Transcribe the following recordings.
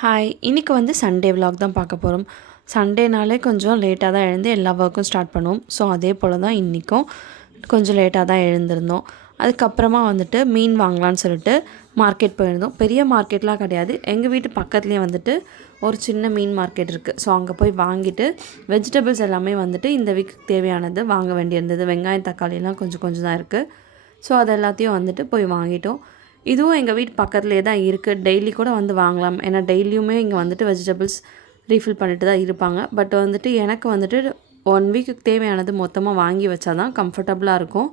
Hi இன்னைக்கு வந்து Sunday vlog தான் பார்க்க போகிறோம் சண்டேனாலே கொஞ்சம் லேட்டாக தான் எழுந்து எல்லா ஒர்க்கும் ஸ்டார்ட் பண்ணுவோம் ஸோ அதே போல் தான் இன்றைக்கும் கொஞ்சம் லேட்டாக தான் எழுந்திருந்தோம். அதுக்கப்புறமா வந்துட்டு மீன் வாங்கலாம்னு சொல்லிட்டு மார்க்கெட் போயிருந்தோம். பெரிய மார்க்கெட்லாம் கிடையாது. எங்கள் வீட்டு பக்கத்துலேயே வந்துட்டு ஒரு சின்ன மீன் மார்க்கெட் இருக்குது ஸோ அங்கே போய் வாங்கிட்டு வெஜிடபிள்ஸ் எல்லாமே வந்துட்டு இந்த வீக் தேவையானது வாங்க வேண்டியிருந்தது. வெங்காயம் தக்காளிலாம் கொஞ்சம் கொஞ்சம் தான் இருக்குது ஸோ அது எல்லாத்தையும் வந்துட்டு போய் வாங்கிட்டோம். இதுவும் எங்கள் வீட்டு பக்கத்துலேயே தான் இருக்குது டெய்லி கூட வந்து வாங்கலாம். ஏன்னா டெய்லியுமே இங்கே வந்துட்டு வெஜிடபிள்ஸ் ரீஃபில் பண்ணிட்டு தான் இருப்பாங்க. பட் வந்துட்டு எனக்கு வந்துட்டு ஒன் வீக்குக்கு தேவையானது மொத்தமாக வாங்கி வச்சா தான் கம்ஃபர்டபுளாக இருக்கும்.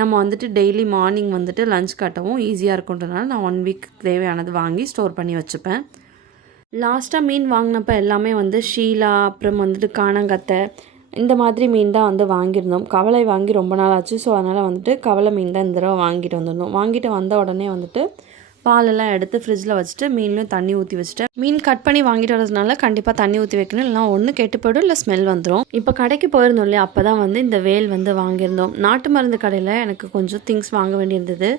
நம்ம வந்துட்டு டெய்லி மார்னிங் வந்துட்டு லஞ்ச் கட்டவும் ஈஸியாக இருக்குன்றதுனால நான் ஒன் வீக் தேவையானது வாங்கி ஸ்டோர் பண்ணி வச்சுப்பேன். லாஸ்ட்டாக மீன் வாங்கினப்ப எல்லாமே வந்து ஷீலா அப்புறம் வந்துட்டு காணங்கத்தை இந்த மாதிரி மீன் தான் வந்து வாங்கியிருந்தோம். கவலை வாங்கி ரொம்ப நாள் ஆச்சு. ஸோ அதனால் வந்துட்டு கவலை மீன் தான் இந்த தடவை வாங்கிட்டு வந்திருந்தோம். வாங்கிட்டு வந்த உடனே வந்துட்டு பாலெல்லாம் எடுத்து ஃப்ரிட்ஜில் வச்சுட்டு மீன்லையும் தண்ணி ஊற்றி வச்சுட்டு மீன் கட் பண்ணி வாங்கிட்டு வரதுனால கண்டிப்பாக தண்ணி ஊற்றி வைக்கணும். இல்லைனா ஒன்று கெட்டு போய்டும் இல்லை ஸ்மெல் வந்துடும் இப்போ கடைக்கு போயிருந்தோம் இல்லையா? அப்போ தான் வந்து இந்த வேல் வந்து வாங்கியிருந்தோம். நாட்டு மருந்து கடையில் எனக்கு கொஞ்சம் திங்ஸ் வாங்க வேண்டியிருந்தது.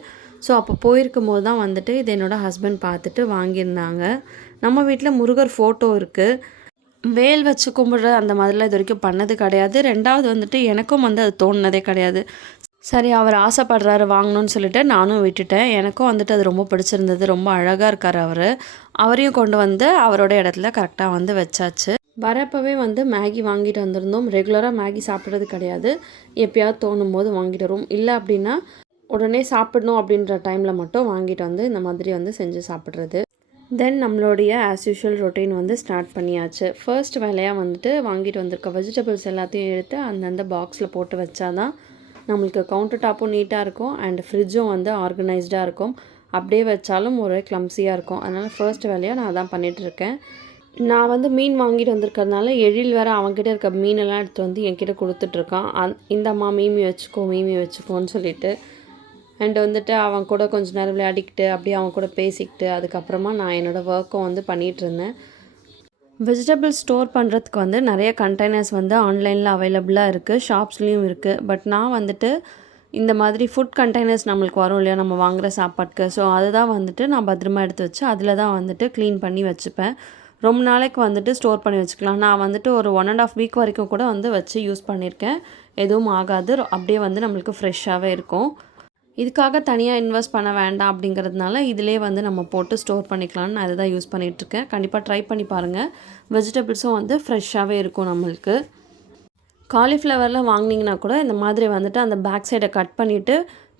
ஸோ அப்போ போயிருக்கும் போது தான் வந்துட்டு இது என்னோடய ஹஸ்பண்ட் பார்த்துட்டு வாங்கியிருந்தாங்க. நம்ம வீட்டில் முருகர் ஃபோட்டோ இருக்குது வேல் வச்சு கும்பிட்ற அந்த மாதிரிலாம் இது வரைக்கும் பண்ணது கிடையாது. ரெண்டாவது வந்துட்டு எனக்கும் வந்து அது தோணுனதே கிடையாது. சரி அவர் ஆசைப்படுறாரு வாங்கணும்னு சொல்லிட்டு நானும் விட்டுட்டேன். எனக்கும் வந்துட்டு அது ரொம்ப பிடிச்சிருந்தது. ரொம்ப அழகாக இருக்கார் அவர். அவரையும் கொண்டு வந்து அவரோட இடத்துல கரெக்டாக வந்து வச்சாச்சு. வரப்பவே வந்து மேகி வாங்கிட்டு வந்திருந்தோம். ரெகுலராக மேகி சாப்பிட்றது கிடையாது. எப்பயாவது தோணும் போது வாங்கிட்டு வரும் இல்லை அப்படின்னா உடனே சாப்பிடணும் அப்படின்ற டைமில் மட்டும் வாங்கிட்டு வந்து இந்த மாதிரி வந்து செஞ்சு சாப்பிட்றது. தென் நம்மளுடைய ஆஸ் யூஷுவல் ரொட்டீன் வந்து ஸ்டார்ட் பண்ணியாச்சு. ஃபர்ஸ்ட் வேலையாக வந்துட்டு வாங்கிட்டு வந்திருக்க வெஜிடபிள்ஸ் எல்லாத்தையும் எடுத்து அந்தந்த பாக்ஸில் போட்டு வச்சாதான் நம்மளுக்கு கவுண்டர் டாப்பும் நீட்டாக இருக்கும் அண்ட் ஃப்ரிட்ஜும் வந்து ஆர்கனைஸ்டாக இருக்கும். அப்படியே வச்சாலும் ஒரு கிளம்ஸியாக இருக்கும். அதனால் ஃபர்ஸ்ட் வேலையாக நான் அதான் பண்ணிகிட்ருக்கேன் நான் வந்து மீன் வாங்கிட்டு வந்திருக்கிறதுனால எழில் வேறு அவங்ககிட்ட இருக்க மீனெல்லாம் எடுத்து வந்து என்கிட்ட கொடுத்துட்ருக்கான் அந் இந்தம்மா மீமி வச்சுக்கோ மீமி வச்சுக்கோன்னு சொல்லிட்டு அண்ட் வந்துட்டு அவன் கூட கொஞ்ச நேரம் விளையாடிக்கிட்டு அப்படியே அவன் கூட பேசிக்கிட்டு அதுக்கப்புறமா நான் என்னோடய ஒர்க்கும் வந்து பண்ணிகிட்ருந்தேன் வெஜிடபிள்ஸ் ஸ்டோர் பண்ணுறதுக்கு வந்து நிறைய கண்டெய்னர்ஸ் வந்து ஆன்லைனில் அவைலபிளாக இருக்குது ஷாப்ஸ்லேயும் இருக்குது பட் நான் வந்துட்டு இந்த மாதிரி ஃபுட் கண்டெய்னர்ஸ் நம்மளுக்கு வரும் இல்லையா நம்ம வாங்குகிற சாப்பாட்டுக்கு. ஸோ அதை தான் வந்துட்டு நான் பத்திரமா எடுத்து வச்சு அதில் தான் வந்துட்டு க்ளீன் பண்ணி வச்சுப்பேன். ரொம்ப நாளைக்கு வந்துட்டு ஸ்டோர் பண்ணி வச்சுக்கலாம். நான் வந்துட்டு ஒரு ஒன் அண்ட் ஆஃப் வீக் வரைக்கும் கூட வந்து வச்சு யூஸ் பண்ணியிருக்கேன். எதுவும் ஆகாது அப்படியே வந்து நம்மளுக்கு ஃப்ரெஷ்ஷாகவே இருக்கும். இதுக்காக தனியாக இன்வெஸ்ட் பண்ண வேண்டாம் அப்படிங்கிறதுனால இதிலே வந்து நம்ம போட்டு ஸ்டோர் பண்ணிக்கலாம்னு நான் இதை தான் யூஸ் பண்ணிகிட்ருக்கேன் கண்டிப்பாக ட்ரை பண்ணி பாருங்கள் வெஜிடபிள்ஸும் வந்து ஃப்ரெஷ்ஷாகவே இருக்கும் நம்மளுக்கு. காலிஃப்ளவர்லாம் வாங்கினீங்கன்னா கூட இந்த மாதிரி வந்துட்டு அந்த பேக் சைடை கட் பண்ணிவிட்டு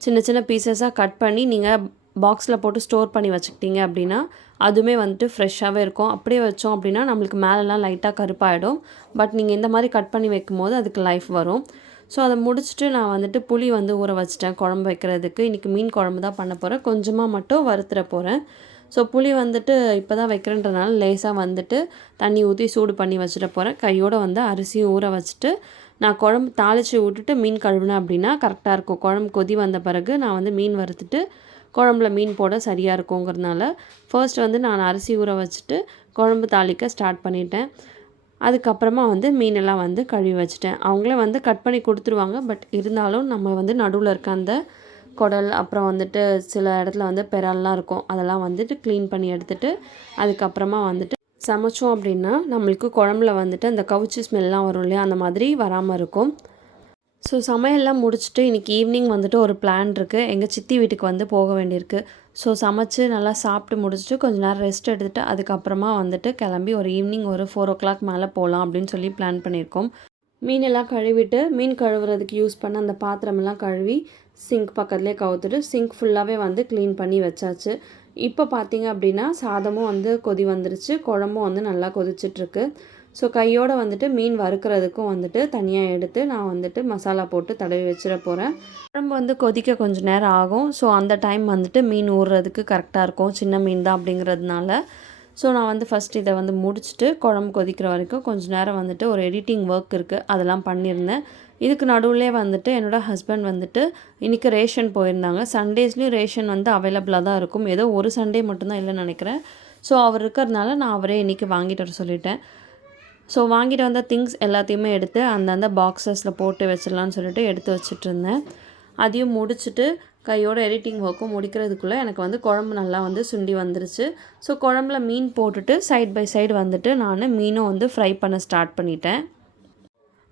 சின்ன சின்ன பீசஸாக கட் பண்ணி நீங்கள் பாக்ஸில் போட்டு ஸ்டோர் பண்ணி வச்சுக்கிட்டீங்க அப்படின்னா அதுவுமே வந்துட்டு ஃப்ரெஷ்ஷாகவே இருக்கும். அப்படியே வச்சோம் அப்படின்னா நம்மளுக்கு மேலெலாம் லைட்டாக கருப்பாயிடும். பட் நீங்கள் இந்த மாதிரி கட் பண்ணி வைக்கும் போது அதுக்கு லைஃப் வரும். ஸோ அதை முடிச்சுட்டு நான் வந்துட்டு புளி வந்து ஊற வச்சிட்டேன். குழம்பு வைக்கிறதுக்கு. இன்றைக்கி மீன் குழம்பு தான் பண்ண போகிறேன் கொஞ்சமாக மட்டும் வறுத்துற போகிறேன் ஸோ புளி வந்துட்டு இப்போ தான் வைக்கிறேன்றனால லேசாக வந்துட்டு தண்ணி ஊற்றி சூடு பண்ணி வச்சுட்டு போகிறேன் கையோடு வந்து அரிசியும் ஊற வச்சுட்டு நான் குழம்பு தாளித்து விட்டுட்டு மீன் கழுவினேன் அப்படின்னா கரெக்டாக இருக்கும். குழம்பு கொதி வந்த பிறகு நான் வந்து மீன் வறுத்துட்டு குழம்புல மீன் போட சரியாக இருக்குங்கிறதுனால ஃபர்ஸ்ட் வந்து நான் அரிசி ஊற வச்சுட்டு குழம்பு தாளிக்க ஸ்டார்ட் பண்ணிட்டேன். அதுக்கப்புறமா வந்து மீனெல்லாம் வந்து கழுவி வச்சுட்டேன். அவங்களே வந்து கட் பண்ணி கொடுத்துருவாங்க. பட் இருந்தாலும் நம்ம வந்து நடுவில் இருக்க அந்த குடல் அப்புறம் வந்துட்டு சில இடத்துல வந்து பெறால்லாம் இருக்கும். அதெல்லாம் வந்துட்டு க்ளீன் பண்ணி எடுத்துட்டு அதுக்கப்புறமா வந்துட்டு சமைச்சோம் அப்படின்னா நம்மளுக்கு குழம்புல வந்துட்டு அந்த கவுச்சி ஸ்மெல்லாம் வரும் இல்லையா? அந்த மாதிரி வராமல் இருக்கும். ஸோ சமையல்லாம் முடிச்சுட்டு இன்றைக்கி ஈவினிங் வந்துட்டு ஒரு பிளான் இருக்குது எங்கள் சித்தி வீட்டுக்கு வந்து போக வேண்டியிருக்கு. ஸோ சமைச்சு நல்லா சாப்பிட்டு முடிச்சுட்டு கொஞ்ச நேரம் ரெஸ்ட் எடுத்துகிட்டு அதுக்கப்புறமா வந்துட்டு கிளம்பி ஒரு ஈவினிங் ஒரு ஃபோர் ஓ கிளாக் மேலே போகலாம் அப்படின்னு சொல்லி பிளான் பண்ணியிருக்கோம். மீனெல்லாம் கழுவிட்டு மீன் கழுவுறதுக்கு யூஸ் பண்ண அந்த பாத்திரமெல்லாம் கழுவி சிங்க் பக்கத்துலேயே கவுத்துட்டு சிங்க் ஃபுல்லாகவே வந்து க்ளீன் பண்ணி வச்சாச்சு. இப்போ பார்த்தீங்க அப்படின்னா சாதமும் வந்து கொதி வந்துருச்சு குழம்பும் வந்து நல்லா கொதிச்சிட்ருக்கு ஸோ கையோடு வந்துட்டு மீன் வறுக்கிறதுக்கும் வந்துட்டு தனியாக எடுத்து நான் வந்துட்டு மசாலா போட்டு தடவி வச்சிட போகிறேன் குழம்பு வந்து கொதிக்க கொஞ்சம் நேரம் ஆகும். ஸோ அந்த டைம் வந்துட்டு மீன் ஊறுறதுக்கு கரெக்டாக இருக்கும். சின்ன மீன் தான் அப்படிங்கிறதுனால. ஸோ நான் வந்து ஃபஸ்ட் இதை வந்து முடிச்சுட்டு குழம்பு கொதிக்கிற வரைக்கும் கொஞ்சம் நேரம் வந்துட்டு ஒரு எடிட்டிங் ஒர்க் இருக்குது அதெல்லாம் பண்ணியிருந்தேன். இதுக்கு நடுவுலே வந்துட்டு என்னோடய ஹஸ்பண்ட் வந்துட்டு இன்றைக்கி ரேஷன் போயிருந்தாங்க. சண்டேஸ்லேயும் ரேஷன் வந்து அவைலபிளாக தான் இருக்கும். ஏதோ ஒரு சண்டே மட்டும்தான் இல்லைன்னு நினைக்கிறேன். ஸோ அவர் இருக்கிறதுனால நான் அவரே இன்றைக்கி வாங்கிட்டு வர சொல்லிட்டேன். ஸோ வாங்கிட்டு வந்த திங்ஸ் எல்லாத்தையுமே எடுத்து அந்தந்த பாக்ஸஸில் போட்டு வச்சிடலான்னு சொல்லிட்டு எடுத்து வச்சுட்டு இருந்தேன் அதையும் முடிச்சுட்டு கையோட எடிட்டிங் ஒர்க்கும் முடிக்கிறதுக்குள்ளே எனக்கு வந்து குழம்பு நல்லா வந்து சுண்டி வந்துருச்சு. ஸோ குழம்புல மீன் போட்டுட்டு சைட் பை சைடு வந்துட்டு நான் மீனும் வந்து ஃப்ரை பண்ண ஸ்டார்ட் பண்ணிட்டேன்.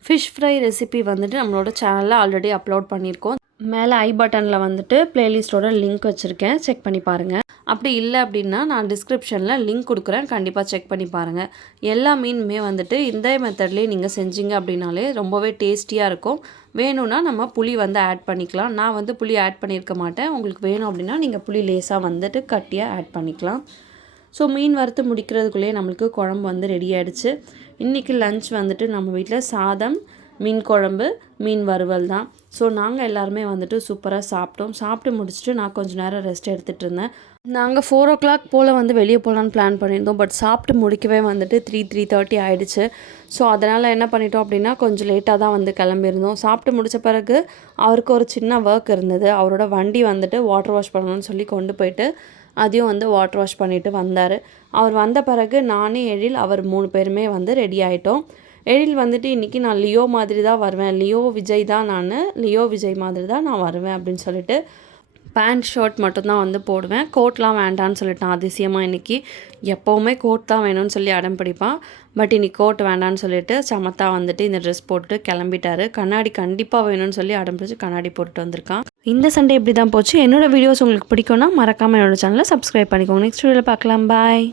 ஃபிஷ் ஃப்ரை ரெசிபி வந்துட்டு நம்மளோட சேனலில் ஆல்ரெடி அப்லோட் பண்ணியிருக்கோம். மேலே ஐ பட்டனில் வந்துட்டு பிளேலிஸ்ட்டோட லிங்க் வச்சுருக்கேன். செக் பண்ணி பாருங்கள் அப்படி இல்லை அப்படின்னா நான் டிஸ்கிரிப்ஷனில் லிங்க் கொடுக்குறேன். கண்டிப்பாக செக் பண்ணி பாருங்கள் எல்லா மீனுமே வந்துட்டு இந்த மெத்தட்லேயே நீங்கள் செஞ்சீங்க அப்படின்னாலே ரொம்பவே டேஸ்டியாக இருக்கும். வேணும்னா நம்ம புளி வந்து ஆட் பண்ணிக்கலாம். நான் வந்து புளி ஆட் பண்ணியிருக்க மாட்டேன். உங்களுக்கு வேணும் அப்படின்னா நீங்கள் புளி லேசாக வந்துட்டு கட்டியாக ஆட் பண்ணிக்கலாம். ஸோ மீன் வறுத்து முடிக்கிறதுக்குள்ளேயே நம்மளுக்கு குழம்பு வந்து ரெடி ஆகிடுச்சு இன்றைக்கி லஞ்ச் வந்துட்டு நம்ம வீட்டில் சாதம் மீன் குழம்பு மீன் வறுவல் தான். ஸோ நாங்கள் எல்லாருமே வந்துட்டு சூப்பராக சாப்பிட்டோம். சாப்பிட்டு முடிச்சுட்டு நான் கொஞ்சம் நேரம் ரெஸ்ட் எடுத்துகிட்டு இருந்தேன். நாங்கள் ஃபோர் ஓ கிளாக் போல் வந்து வெளியே போகலான்னு பிளான் பண்ணியிருந்தோம். பட் சாப்பிட்டு முடிக்கவே வந்துட்டு த்ரீ த்ரீ தேர்ட்டி ஆகிடுச்சு ஸோ அதனால் என்ன பண்ணிட்டோம் அப்படின்னா கொஞ்சம் லேட்டாக தான் வந்து கிளம்பியிருந்தோம். சாப்பிட்டு முடித்த பிறகு அவருக்கு ஒரு சின்ன ஒர்க் இருந்தது. அவரோட வண்டி வந்துட்டு வாட்டர் வாஷ் பண்ணணும்னு சொல்லி கொண்டு போயிட்டு அதையும் வந்து வாட்டர் வாஷ் பண்ணிவிட்டு வந்தார். அவர் வந்த பிறகு நானே எழில் அவர் மூணு பேருமே வந்து ரெடி ஆகிட்டோம் எழில் வந்துட்டு இன்றைக்கி நான் லியோ மாதிரி தான் வருவேன். லியோ விஜய் தான் நான். லியோ விஜய் மாதிரி தான் நான் வருவேன் அப்படின்னு சொல்லிட்டு பேண்ட் ஷர்ட் மட்டும்தான் வந்து போடுவேன். கோட்லாம் வேண்டான்னு சொல்லிட்டான் அதிசயமாக இன்றைக்கி எப்போவுமே கோட் தான் வேணும்னு சொல்லி அடம் பிடிப்பான். பட் இன்னைக்கு கோட் வேண்டான்னு சொல்லிட்டு சமத்தா வந்துட்டு இந்த ட்ரெஸ் போட்டு கிளம்பிட்டாரு. கண்ணாடி கண்டிப்பாக வேணும்னு சொல்லி அடம் பிடிச்சி கண்ணாடி போட்டுட்டு வந்திருக்கான். இந்த சண்டே இப்படி தான் போச்சு. என்னோடய வீடியோஸ் உங்களுக்கு பிடிக்கும்னா மறக்காமல் என்னோடய சேனலை சப்ஸ்கிரைப் பண்ணிக்கோங்க. நெக்ஸ்ட் வீடியோவில் பார்க்கலாம். பாய்